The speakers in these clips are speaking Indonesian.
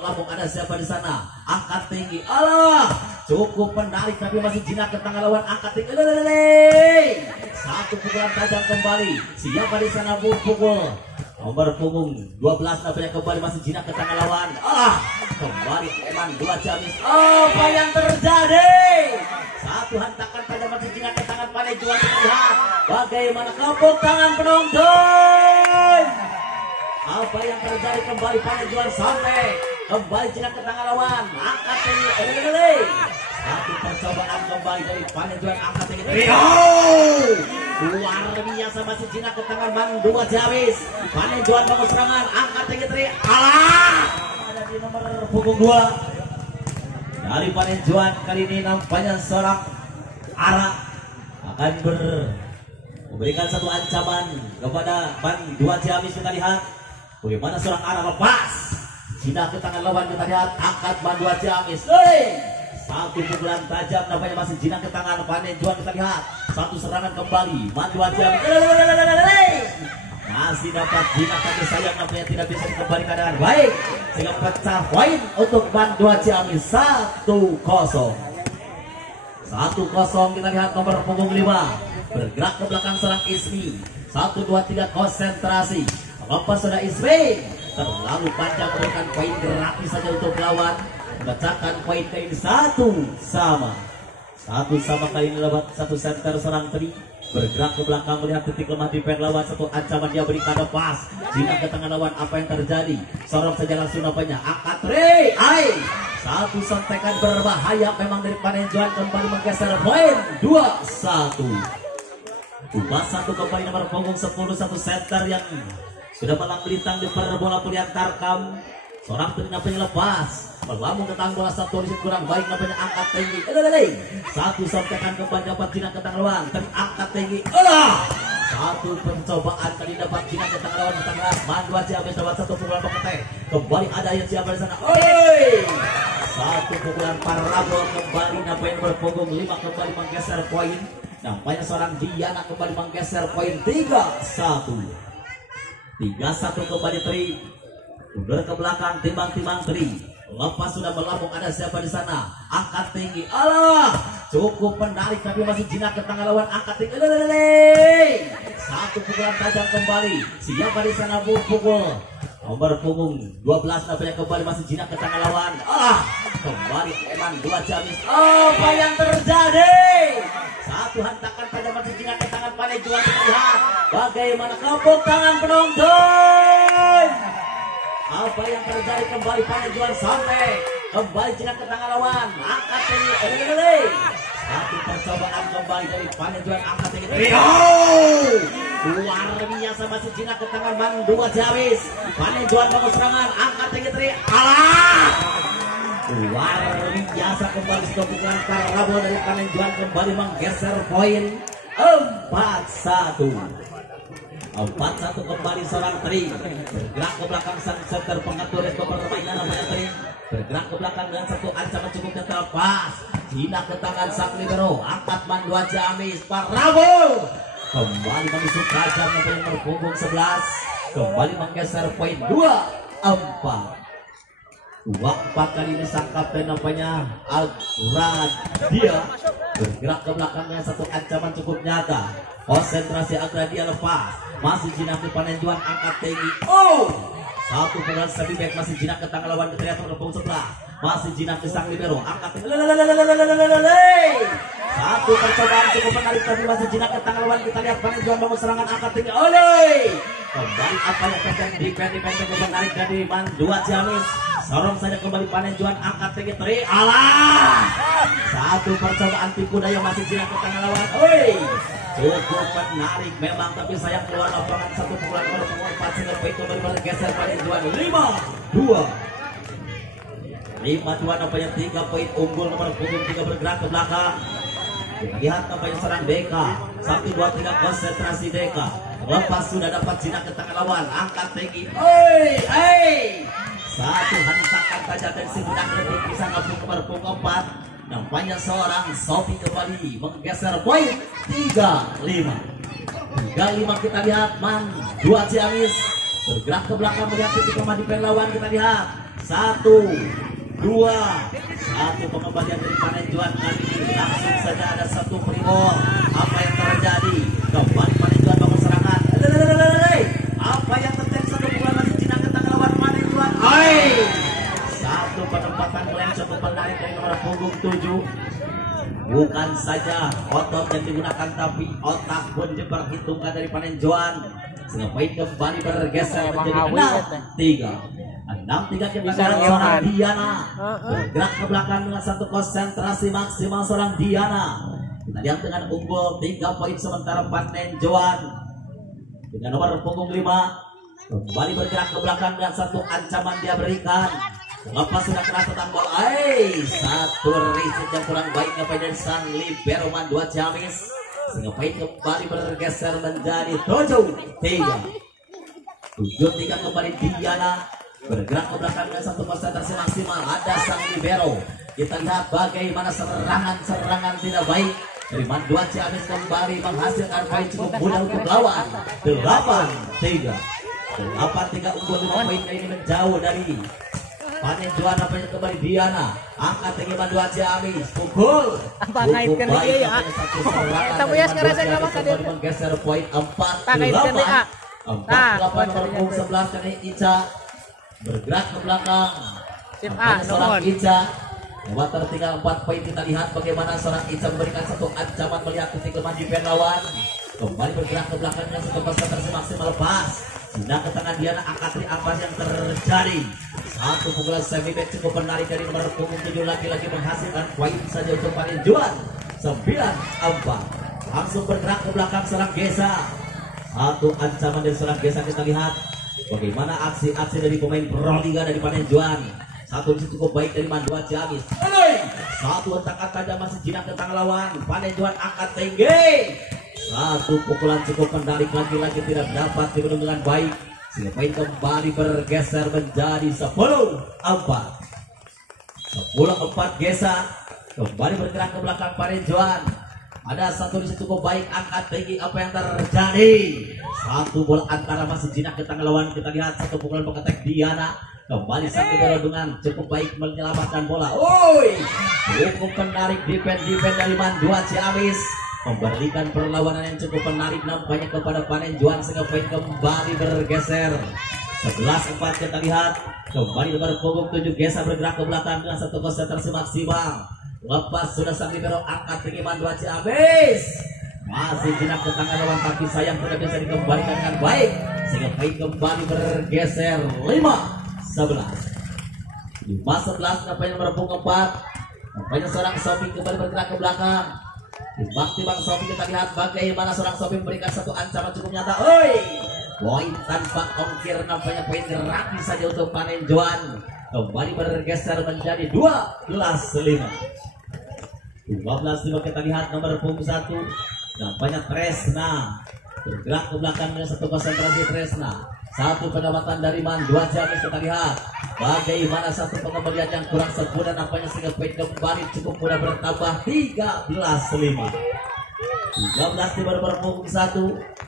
Melambung ada siapa di sana? Angkat tinggi. Allah, cukup menarik tapi masih jinak ke tangan lawan. Angkat tinggi. Satu pukulan tajam kembali. Siapa di sana pukul? Nomor punggung 12 nampaknya kembali masih jinak ke tangan lawan. Kembali Eman dua Jamis. Apa yang terjadi? Satu hantakan tajam masih jinak ke tangan Panejuan. Lihat bagaimana kepuk tangan penonton. Apa yang terjadi kembali Panejuan sampai kembali jinak ke tangan lawan. Angkat tinggi. Satu percobaan kembali dari Panejuan. Angkat tinggi. Luar biasa masih jinak ke tangan Bang dua Jamis. Panejuan bangun serangan. Angkat tinggi. Ada di nomor punggung 2 dari Panejuan. Kali ini nampaknya seorang Ara akan memberikan satu ancaman kepada Bang dua Jamis. Kita lihat bagaimana seorang Ara lepas jinak ke tangan lawan. Kita lihat angkat Bang dua Jamis. Satu pukulan tajam nampaknya masih jinak ke tangan Panejuan. Kita lihat satu serangan kembali Bang dua Jamis. Masih dapat jinak tapi sayang nampaknya tidak bisa dikembalikan dengan baik sehingga pecah poin untuk Bang dua Jamis. 1-0. Kita lihat nomor punggung 5 bergerak ke belakang serang Ismi. 1, 2, 3 konsentrasi. Lepas sudah Ismi terlalu panjang memberikan poin gratis saja untuk lawan. Memecahkan poin kali ini 1-1 kali ini lewat satu center serang Tri. Bergerak ke belakang melihat titik lemah di pen lawan. Satu ancaman dia berikan lepas jinak ke tangan lawan. Apa yang terjadi? Sorong saja langsung nampaknya. Angkat Tri. Satu sontekan berbahaya memang dari Panejuan. Kembali menggeser poin 2-1 kembali nomor punggung 10. Satu center yang sudah malang melintang di bola pilihan Tarkam. Seorang Tri nampaknya lepas melambung ke tangan bola. Satu di kurang baik nampaknya. Angkat tinggi. Satu sontekan kembali dapat jinak ke tangan lawan. Tri angkat tinggi. Satu percobaan kali dapat jinak ke tangan lawan. Bang dua Jamis dapat satu pukulan pengetek. Kembali ada yang siapa di sana. Satu pukulan parabol kembali nampaknya nomor punggung 5 kembali menggeser poin. Nampaknya seorang Diana kembali menggeser poin 3-1 kembali Tri. Mundur ke belakang timbang-timbang Tri. Lepas sudah melambung ada siapa di sana. Angkat tinggi. Allah, cukup menarik tapi masih jinak ke tangan lawan. Angkat tinggi. Satu pukulan tajam kembali. Siapa di sana pukul? Nomor punggung 12 nampaknya kembali masih jinak ke tangan lawan. Kembali Eman dua Jamis. Apa yang terjadi? Satu hantakan tajam masih jinak ke tangan Panejuan. Lihat bagaimana kepuk tangan penonton. Apa yang terjadi kembali Panejuan sampai kembali jinak ke tangan lawan. Angkat tinggi. Satu percobaan kembali dari Panejuan. Angkat tinggi. Luar biasa masih jinak ke tangan Bang dua Jamis. Panejuan bangun serangan. Angkat tinggi. Luar biasa kembali sebuah pukulan parabol dari Panejuan. Kembali menggeser poin 4-1 kembali seorang Tri. Bergerak ke belakang sang center pengatur yang permainan namanya Tri. Bergerak ke belakang dengan satu ancaman cukupnya terlepas. Jinak ke tangan sang libero. Angkat Bang dua Jamis. Parabol kembali menusuk tajam namanya nomor punggung 11. Kembali menggeser poin 2-4 kali ini sang kapten namanya Agradia. Bergerak ke belakangnya satu ancaman cukup nyata. Konsentrasi Agradia lepas. Masih jinak di Panejuan. Angkat tinggi. Satu pukulan semi back masih jinak ke tangan lawan. Kita lihat terlepung sebelah. Masih jinak di sang libero. Angkat tinggi. Satu percobaan cukup menarik tapi masih jinak ke tangan lawan. Kita lihat Panejuan bangun serangan. Angkat tinggi. Kembali apa yang terjadi di pen cukup menarik dari Bang dua Jamis. Sorong saja kembali Panejuan. Angkat tinggi Tri. Satu percobaan tipu daya masih jinak ke tangan lawan. Cukup menarik memang tapi sayang keluar lapangan. Satu pukulan nomor 4 sehingga poin kembali bergeser Panejuan 5-2 nampaknya 3 poin unggul nomor punggung 3 bergerak ke belakang. Kita lihat nampaknya serang Deka. 1, 2, 3 konsentrasi Deka. Lepas sudah dapat jinak ke tangan lawan. Angkat tinggi. Satu hantakan tajam dari si budak letik bisa ngapung nomor punggung 4. Nampaknya seorang Sofi kembali menggeser poin 3-5 kita lihat Bang dua Jamis bergerak ke belakang melihat titik lemah di pen lawan. Kita lihat Satu, dua, satu pengembalian dari Panenjuan kali ini langsung saja ada satu primor. Apa yang terjadi? Kembali Panenjuan bangun serangan. Apa yang terjadi? Satu pukulan masih Cina ke tangan lawan Panenjuan. Satu penempatan yang cukup menarik dari nomor punggung 7. Bukan saja otot yang digunakan, tapi otak pun diperhitungkan dari Panenjuan. Sehingga poin kembali bergeser menjadi 6-3. 6-3 kita seorang Diana bergerak ke belakang dengan satu konsentrasi maksimal seorang Diana. Kita lihat dengan unggul 3 poin sementara Panenjuan dengan nomor punggung 5 kembali bergerak ke belakang dan satu ancaman dia berikan. Lepas sudah kena tentang bola. Satu riset yang kurang baik dari sang libero Mandua Ciamis. Sehingga poin kembali bergeser menjadi 7-3. 7-3 kembali Diana bergerak ke belakang dengan satu konsentrasi maksimal. Ada sang libero. Kita lihat bagaimana serangan-serangan tidak baik dari Mandua Ciamis kembali menghasilkan poin cukup mudah untuk lawan. 8-3. 8-3 unggul 5 poin ini menjauh dari Panenjuan. Apa yang kembali Diana angkat tinggi Mandua Ciamis, pukul cukup baik ya. Tapi ya sekarang saya nggak makan dia menggeser poin 4-8. 4-8 nomor punggung 11 dari Ica bergerak ke belakang. Seorang Ica lewat tertinggal 4 poin. Kita lihat bagaimana seorang Ica memberikan satu ancaman melihat titik lemah di lawan. Kembali bergerak ke belakangnya satu konsentrasi maksimal lepas. Sudah ke tangan Diana, angkat apa yang terjadi? Satu pukulan semi back cukup menarik dari nomor punggung 7 lagi-lagi menghasilkan poin saja untuk Panenjuan. 9-4. Langsung bergerak ke belakang seorang Gesa. Satu ancaman dari seorang Gesa. Kita lihat bagaimana aksi-aksi dari pemain Pro Liga dari Panenjuan. Satu cukup baik dari Mandua Ciamis. Satu hentakan tajam masih jinak ke tangan lawan. Panenjuan angkat tinggi. Satu pukulan cukup menarik lagi-lagi tidak dapat dibendung dengan baik. Sehingga poin kembali bergeser menjadi 10-4. 10-4 Gesa kembali bergerak ke belakang Panenjuan. Ada satu di situ cukup baik, angkat tinggi. Apa yang terjadi? Satu bola antara masih jinak ke tangan lawan. Kita lihat satu pukulan pengetek Diana. Kembali sang libero dengan cukup baik menyelamatkan bola. Cukup menarik defense dari Mandua Ciamis. Memberikan perlawanan yang cukup menarik nampaknya kepada Panenjuan sehingga poin kembali bergeser 11-4. Kita lihat kembali nomor punggung 7 Gesa bergerak ke belakang dengan satu konsentrasi maksimal. Lepas sudah sang libero angkat tinggi Mandua Ciamis. Masih jinak ke tangan lawan tapi sayang tidak bisa dikembalikan dengan baik sehingga poin kembali bergeser 5-11. 5-11 nampaknya nomor punggung 4. Nampaknya seorang Sofi kembali bergerak ke belakang. Timbang Sofi, kita lihat bagaimana seorang Sofi memberikan satu ancaman cukup nyata. Poin tanpa ongkir nampaknya poin gratis saja untuk Panenjuan. Kembali bergeser menjadi 12-5. 12-5 kita lihat nomor punggung 1. Nampaknya Tresna bergerak ke belakang dengan satu konsentrasi Tresna. Satu pendapatan dari Mandua Ciamis. Kita lihat bagaimana satu pengembalian yang kurang sempurna nampaknya sehingga poin kembali cukup mudah bertambah 13-5. 13 di nomor punggung 1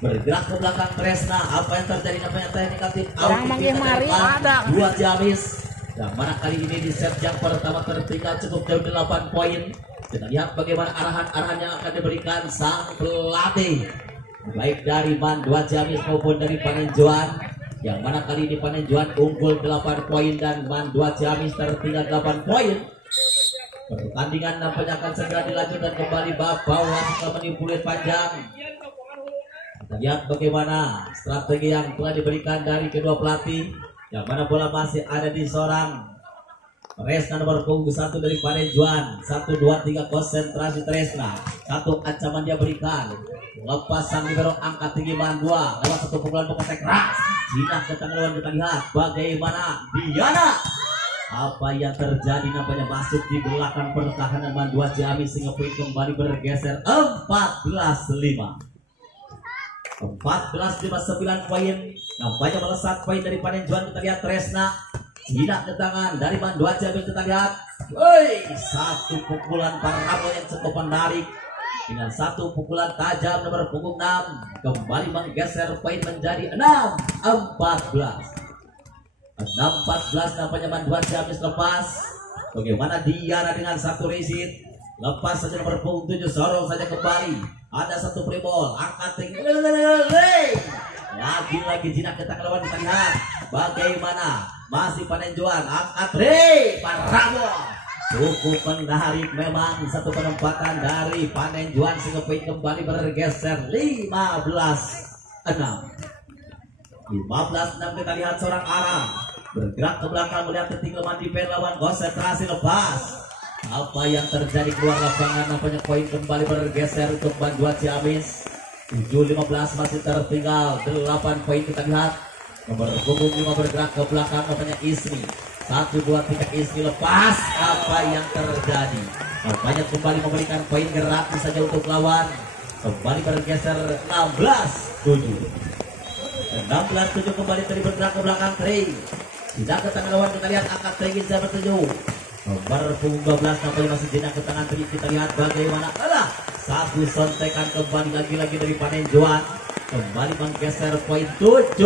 bergerak ke belakang Tresna. Apa yang terjadi? Nampaknya teknikatif ada Dua Ciamis. Yang mana kali ini di set yang pertama tertinggal cukup jauh 8 poin. Kita lihat bagaimana arahan-arahan yang akan diberikan sang pelatih baik dari Mandua Ciamis maupun dari Panenjuan. Yang mana kali ini Panenjuan unggul 8 poin dan Mandua Ciamis tertinggal 8 poin. Pertandingan nampaknya akan segera dilanjutkan kembali bawah setelah menimbulkan panjang. Kita lihat bagaimana strategi yang telah diberikan dari kedua pelatih. Yang mana bola masih ada di seorang Tresna nomor punggung 1 dari Panenjuan. 1, 2, 3 konsentrasi Tresna. Satu ancaman dia berikan. Lepas sang libero angkat tinggi Mandua lewat satu pukulan pengetek keras. Jinak ke tangan lawan. Kita lihat bagaimana Diana. Apa yang terjadi nampaknya masuk di belakang pertahanan Mandua Ciamis sehingga poin kembali bergeser 14-5. 14-5 9 poin. Nampaknya melesat poin dari Panenjuan. Kita lihat Tresna jinak ke tangan dari Mandua Ciamis. Kita lihat satu pukulan parabol yang cukup menarik dengan satu pukulan tajam nomor punggung 6 kembali menggeser poin menjadi 6-14. 6-14 nampaknya bantuan Ciamis lepas. Bagaimana Diana dengan satu resit. Lepas saja nomor punggung 7, sorong saja kembali. Ada satu playball, angkat tinggi. Lagi-lagi jinak ketak lawan, kita lihat bagaimana masih Panen Juan, angkat Parabo. Cukup menarik memang satu penempatan dari Panen Juan sehingga poin kembali bergeser 15-6. 15-6 kita lihat seorang Ara bergerak ke belakang melihat detik lemah di lawan, konsentrasi lepas. Apa yang terjadi keluar lapangan, nampaknya poin kembali bergeser untuk bantuan Ciamis. 7-15 masih tertinggal 8 poin, kita lihat nomor punggung 5 bergerak ke belakang, nampaknya Ismi 1-2-3 Ismi lepas. Apa yang terjadi, nampaknya kembali memberikan poin gratis saja untuk lawan. Kembali bergeser 16-7 kembali tadi bergerak ke belakang Tri. Tidak ke tangan lawan, kita lihat angkat tinggi saya bertuju. Nomor punggung 12 nampaknya masih jenak ke tangan Tri. Kita lihat bagaimana satu sontekan kembali lagi-lagi dari Panen Juan. Kembali menggeser poin 17-7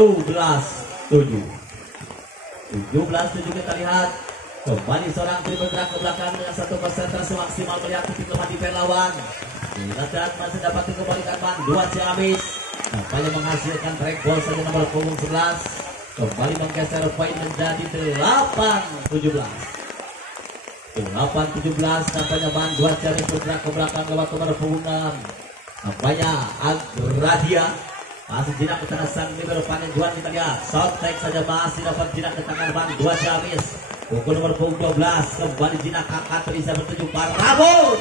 kita lihat. Kembali seorang Tri bergerak ke belakang dengan satu konsentrasi maksimal melihat titik lemah di lawan. Kita lihat masih dapat dikembalikan bantuan Ciamis. Nampaknya menghasilkan track ball saja nomor punggung 11. Kembali menggeser poin menjadi 8-17 nampaknya bantuan Ciamis bergerak ke belakang lewat nomor punggung 6. Nampaknya Agradia masih jinak ke tangan sang libero Panen Juan. Kita lihat soundtrack saja masih dapat jinak ke tangan bantuan Ciamis. Pukul nomor punggung 12 kembali jinak angkat bisa bertuju Parabo.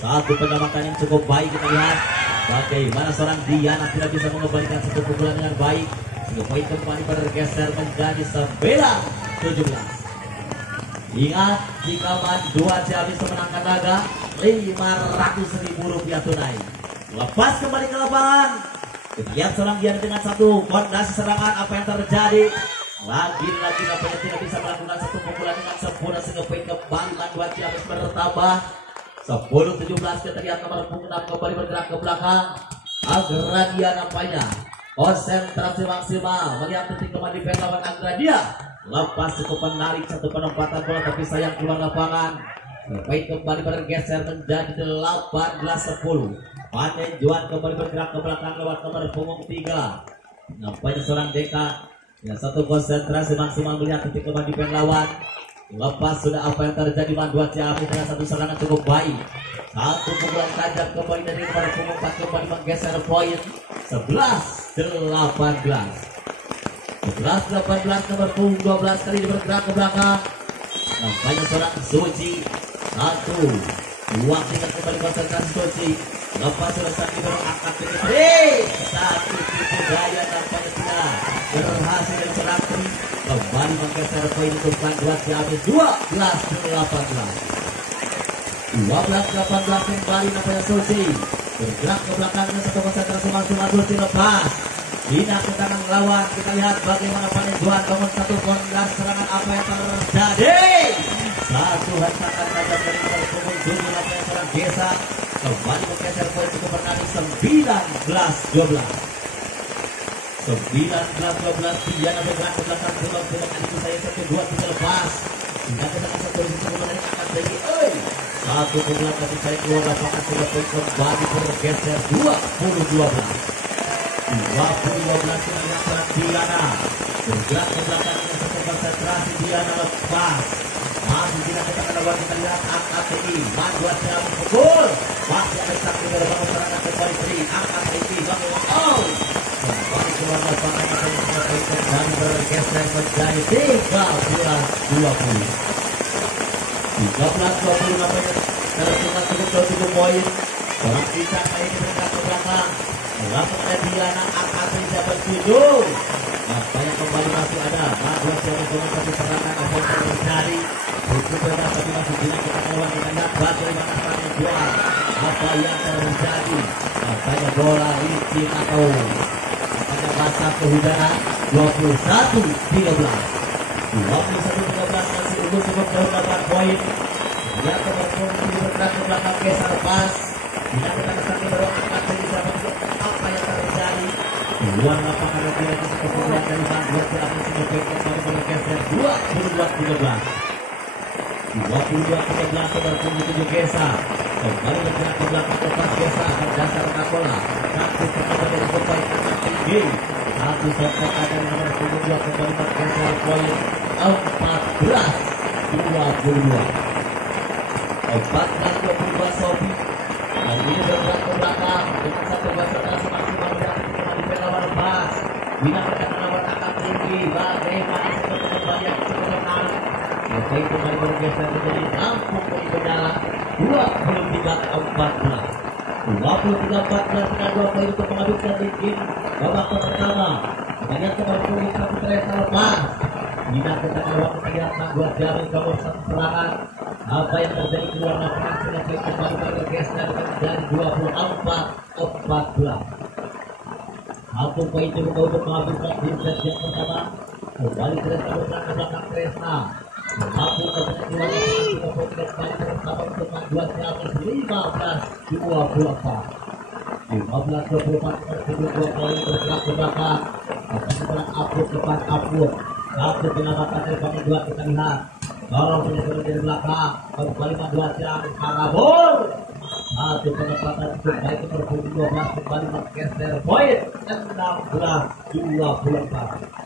Satu penyelamatan yang cukup baik, kita lihat bagaimana seorang Diana tidak bisa mengembalikan satu pukulan dengan baik sehingga poin kembali bergeser menjadi 9-17. Ingat, jika dua Ciamis memenangkan laga, 500.000 rupiah tunai. Lepas kembali ke lapangan, kita lihat seorang Diana dengan satu fondasi serangan. Apa yang terjadi? Lagi-lagi nampaknya tidak bisa melakukan satu pukulan dengan sempurna sehingga poin kembali bantuan Ciamis bertambah 10-17. Kita lihat nomor punggung 6 kembali bergerak ke belakang. Agradia nampaknya konsentrasi maksimal melihat titik lemah di lawan. Agradia lepas cukup menarik satu penempatan bola tapi sayang keluar lapangan. Poin kembali bergeser menjadi 18-10. Panen Juan kembali bergerak ke belakang lewat nomor punggung 3. Nampaknya seorang Deka yang satu konsentrasi maksimal melihat titik lemah di lawan. Lepas sudah apa yang terjadi, bantuan Ciamis dengan satu serangan cukup baik. Satu pukulan tajam kembali dari nomor punggung 4 kembali menggeser poin 11-18 nomor punggung 12 kali ini bergerak ke belakang. Nampaknya seorang Suci 1-2 tinggal kembali konsentrasi Suci. Lepas sudah sang libero angkat tinggi satu tipu daya nampaknya tidak berhasil dari seorang Tri. Kembali menggeser poin untuk bantuan Ciamis 12-18 kembali nampaknya Suci bergerak ke belakang dengan satu konsentrasi maksimal. Suci lepas Dina ke tangan lawan. Kita lihat bagaimana Panen Juan bangun satu fondasi serangan. Apa yang terjadi? Satu hantakan tajam dari nomor punggung 7 nampaknya seorang Desa. Kembali menggeser poin cukup menarik 19-12 Diana bergerak ke belakang pulang itu saya 1-2 3 lepas. Tidak ada satu cukup menarik angkat lagi. Satu pukulan tapi saya keluar lapangan sudah poin kembali bergeser 20-12 kita lihat seorang Diana bergerak ke belakang dengan satu konsentrasi. Diana lepas masih tidak kita lawan. Kita lihat angkat tinggi bantuan Ciamis pukul masih ada satu berbangun serangan kembali Tri. Angkat tinggi bangun kembali keluar lapangan. Kembali bergeser menjadi 13-20 nampaknya tertinggal cukup poin. Seorang Ica kali ini bergerak ke belakang. Lakukan Diana angkat Riza bertuju. Nampaknya kembali masih ada bantuan Ciamis satu serangan. Apa yang terjadi? Cukup bebas tapi masih tidak kita lawan. Kita lihat bagaimana Panen Juan. Apa yang terjadi? Nampaknya bola licin atau nampaknya basah kehujanan. 21-13 masih unggul cukup jauh 8 poin. Lihat nomor punggung bergerak ke belakang geser pas. Tidak kita kesana baru angkat jadi siapa apa yang terjadi. luar lapangan lagi seperti dari Bandung akan sudah kembali bergeser 22-13 27 Gesa kembali bergerak ke belakang lepas Gesa akan dasar Nakola satu pertama dari pemain akan tinggi satu sampai ada nomor 22 kembali bergeser poin 14-22 Sofi dan ini bergerak ke belakang dengan satu konsentrasi maksimal di lawan lepas bila berkata lawan akan tinggi bagaimana seperti kembali yang cukup menarik Jokowi kembali bergeser menjadi Lampung poin berjalan 23-14 dengan 2 poin untuk mengadukkan tim babak pertama kita lihat kembali poin satu terasa lepas bila kita waktu terlihat dua jaring kabur satu serangan apa yang terjadi di luar lapangan sudah kembali bergeser dari 24-14 Lampung poin cukup untuk menghabiskan tim set yang pertama kembali terasa bergerak ke belakang Kresna Lampung kebetulan kita fokus kembali bersama untuk membuat atas 15-24 kedua poin bergerak ke belakang akan setelah upload depan upload penyelamatkan dari pemain dua kita lihat dorong penyesuaian dari belakang kembali membuat yang parabol satu penempatan untuk baik nomor 12 kembali bergeser poin 16-24